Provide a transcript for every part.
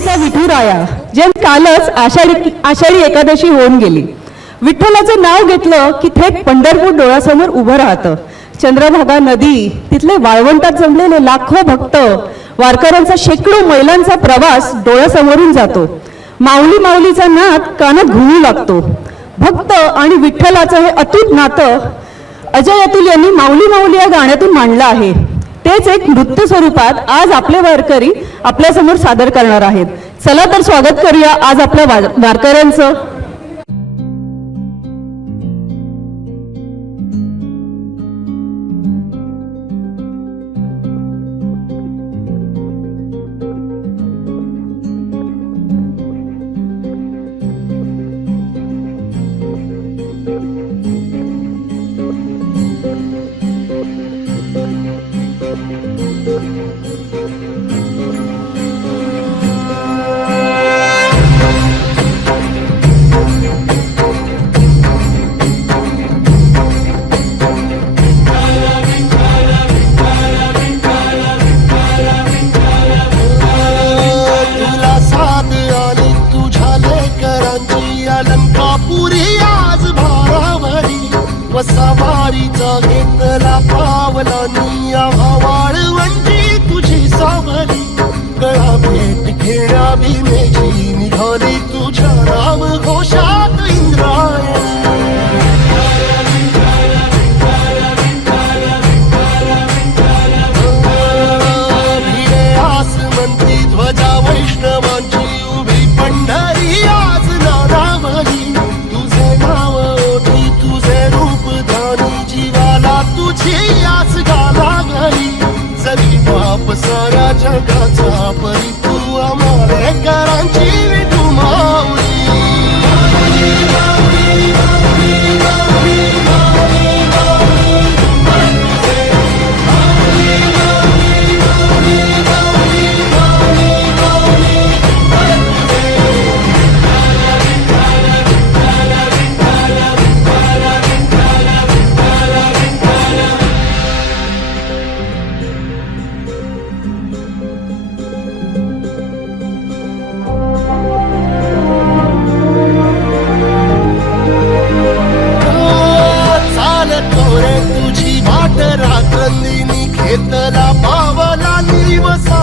माऊलीचा विठुराया, जे कालच आषाढी एकादशी होऊन गेली. विठ्ठलाचं नाव घेतलं की थेट पंढरपूर डोळ्यासमोर उभं राहतं. चंद्रभागा नदी, तिथले वाळवंटात जमलेले लाखो भक्त, वारकऱ्यांचा शेकडो मैलांचा प्रवास डोळ्यासमोरून जातो. माऊली माऊलीचा नाद कानात घुमू लागतो. भक्त आणि विठ्ठलाचं हे अतूट नातं अजय अतुल यांनी माऊली माऊली या गाण्यातून मांडलं आहे. तेच एक नृत्य स्वरूपात आज आपले वारकरी आपल्या समोर सादर करणार आहेत. चला तर स्वागत करूया आज आपल्या वारकऱ्यांचं. सवारीचा घेतला पावला निया वाळवंटी तुझी सावली. गळा भेट घेण्या भीमेची निघाली तुझ्या राम घोषात इंद्रायणी. भिडे आसमंती ध्वजा वैष्णवांची उभी पंढरी आज नारावली. तुझे नाव ओठी तुझे रूप धानी जीवाला तुझी आस गाला गली. जरी बाप साऱ्या जगाचा परी तू आंबेडकरांची विठू माऊली. घेतला पावला निवसा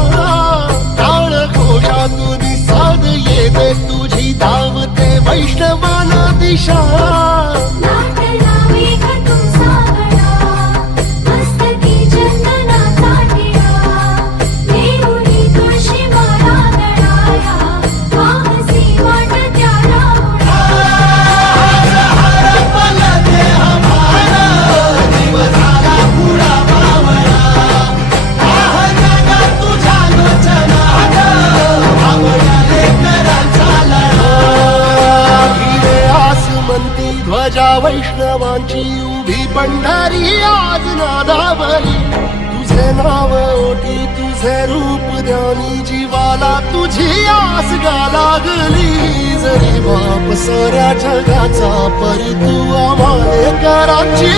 काळ घोषातून साध येते तुझी धावते वैष्णवाना दिशा. ध्वजा वैष्णवांची उभी पंढरी आज नादावली. तुझे नाव ओठी तुझे रूप ध्यानी जीवाला तुझी आस गा लागली. जरी बाप साऱ्या जगाचा परी तू आंबेडकरांची